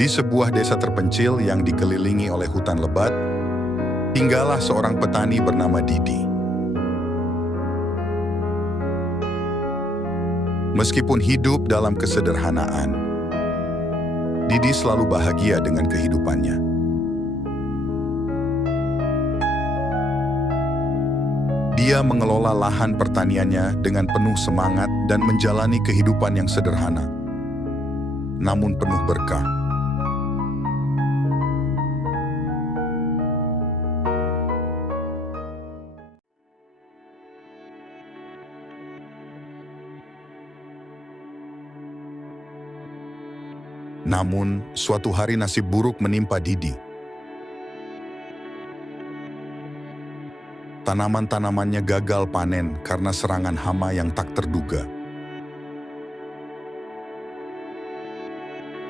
Di sebuah desa terpencil yang dikelilingi oleh hutan lebat, tinggallah seorang petani bernama Didi. Meskipun hidup dalam kesederhanaan, Didi selalu bahagia dengan kehidupannya. Dia mengelola lahan pertaniannya dengan penuh semangat dan menjalani kehidupan yang sederhana, namun penuh berkah. Namun, suatu hari nasib buruk menimpa Didi. Tanaman-tanamannya gagal panen karena serangan hama yang tak terduga.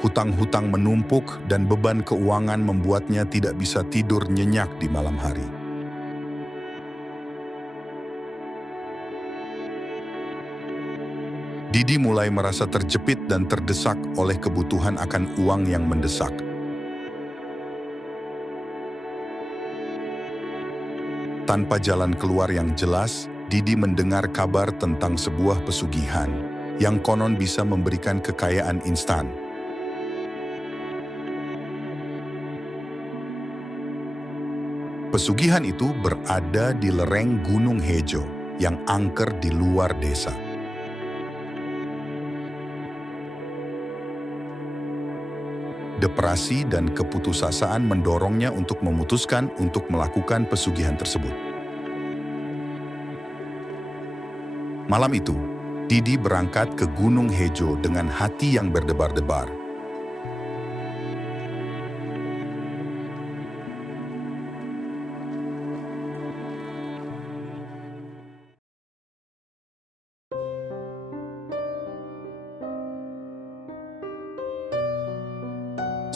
Hutang-hutang menumpuk dan beban keuangan membuatnya tidak bisa tidur nyenyak di malam hari. Didi mulai merasa terjepit dan terdesak oleh kebutuhan akan uang yang mendesak. Tanpa jalan keluar yang jelas, Didi mendengar kabar tentang sebuah pesugihan yang konon bisa memberikan kekayaan instan. Pesugihan itu berada di lereng Gunung Hejo yang angker di luar desa. Depresi dan keputusasaan mendorongnya untuk memutuskan untuk melakukan pesugihan tersebut. Malam itu, Didi berangkat ke Gunung Hejo dengan hati yang berdebar-debar.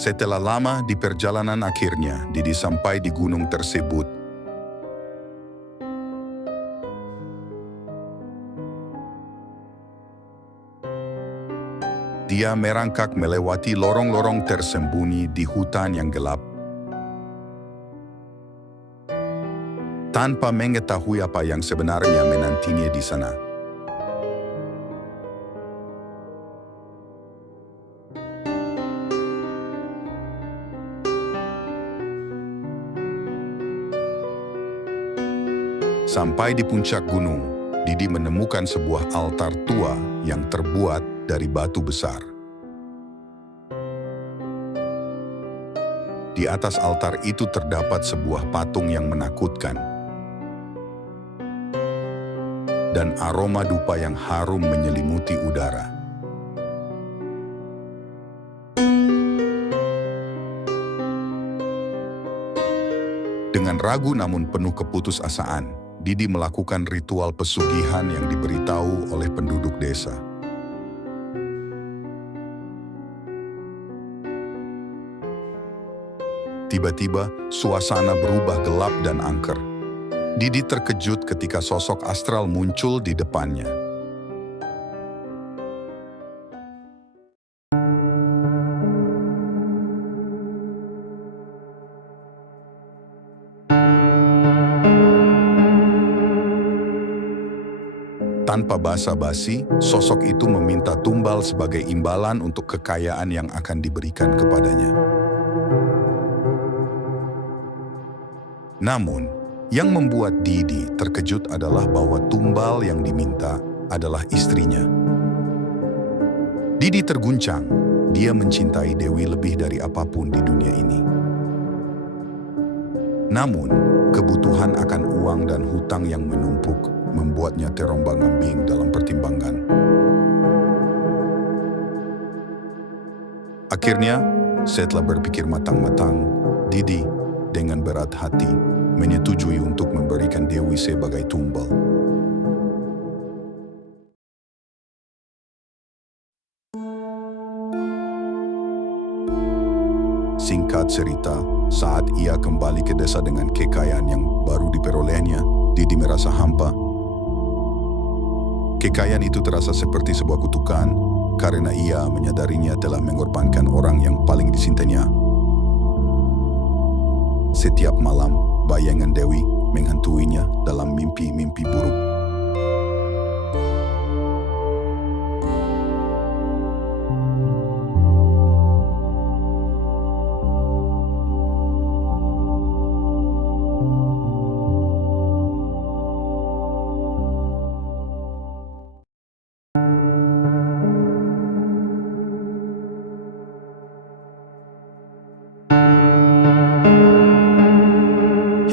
Setelah lama di perjalanan akhirnya, Didi sampai di gunung tersebut. Dia merangkak melewati lorong-lorong tersembunyi di hutan yang gelap. Tanpa mengetahui apa yang sebenarnya menantinya di sana. Sampai di puncak gunung, Didi menemukan sebuah altar tua yang terbuat dari batu besar. Di atas altar itu terdapat sebuah patung yang menakutkan. Dan aroma dupa yang harum menyelimuti udara. Dengan ragu namun penuh keputusasaan, Didi melakukan ritual pesugihan yang diberitahu oleh penduduk desa. Tiba-tiba, suasana berubah gelap dan angker. Didi terkejut ketika sosok astral muncul di depannya. Tanpa basa-basi, sosok itu meminta tumbal sebagai imbalan untuk kekayaan yang akan diberikan kepadanya. Namun, yang membuat Didi terkejut adalah bahwa tumbal yang diminta adalah istrinya. Didi terguncang, dia mencintai Dewi lebih dari apapun di dunia ini. Namun, kebutuhan akan uang dan hutang yang menumpuk membuatnya terombang-ambing dalam pertimbangan. Akhirnya, setelah berpikir matang-matang, Didi dengan berat hati menyetujui untuk memberikan Dewi sebagai tumbal. Singkat cerita, saat ia kembali ke desa dengan kekayaan yang baru diperolehnya, Didi merasa hampa. Kekayaan itu terasa seperti sebuah kutukan, karena ia menyadarinya telah mengorbankan orang yang paling disintainya. Setiap malam, bayangan Dewi menghantuinya dalam mimpi-mimpi buruk.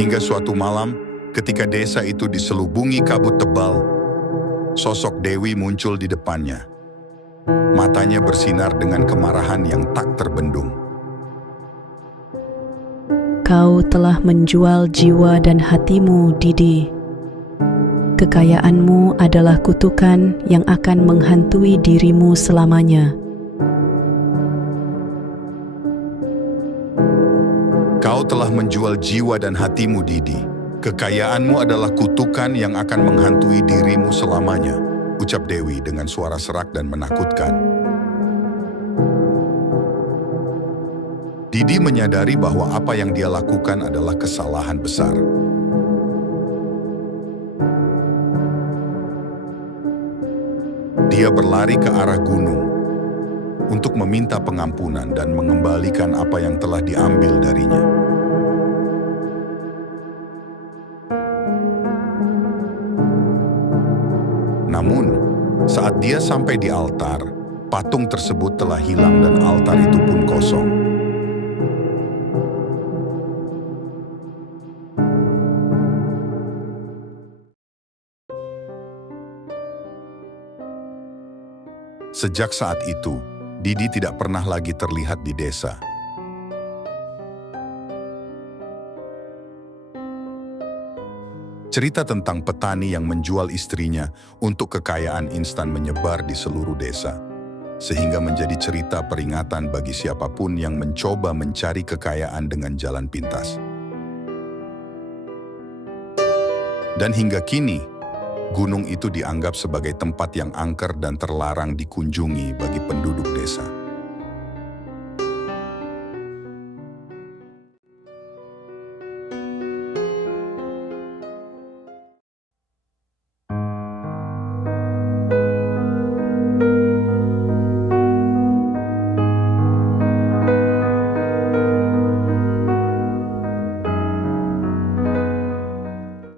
Hingga suatu malam, ketika desa itu diselubungi kabut tebal, sosok Dewi muncul di depannya. Matanya bersinar dengan kemarahan yang tak terbendung. Kau telah menjual jiwa dan hatimu, Didi. Kekayaanmu adalah kutukan yang akan menghantui dirimu selamanya. Kau telah menjual jiwa dan hatimu, Didi. Kekayaanmu adalah kutukan yang akan menghantui dirimu selamanya, ucap Dewi dengan suara serak dan menakutkan. Didi menyadari bahwa apa yang dia lakukan adalah kesalahan besar. Dia berlari ke arah gunung untuk meminta pengampunan dan mengembalikan apa yang telah diambil darinya. Namun, saat dia sampai di altar, patung tersebut telah hilang dan altar itu pun kosong. Sejak saat itu, Didi tidak pernah lagi terlihat di desa. Cerita tentang petani yang menjual istrinya untuk kekayaan instan menyebar di seluruh desa, sehingga menjadi cerita peringatan bagi siapapun yang mencoba mencari kekayaan dengan jalan pintas. Dan hingga kini, gunung itu dianggap sebagai tempat yang angker dan terlarang dikunjungi bagi penduduk desa.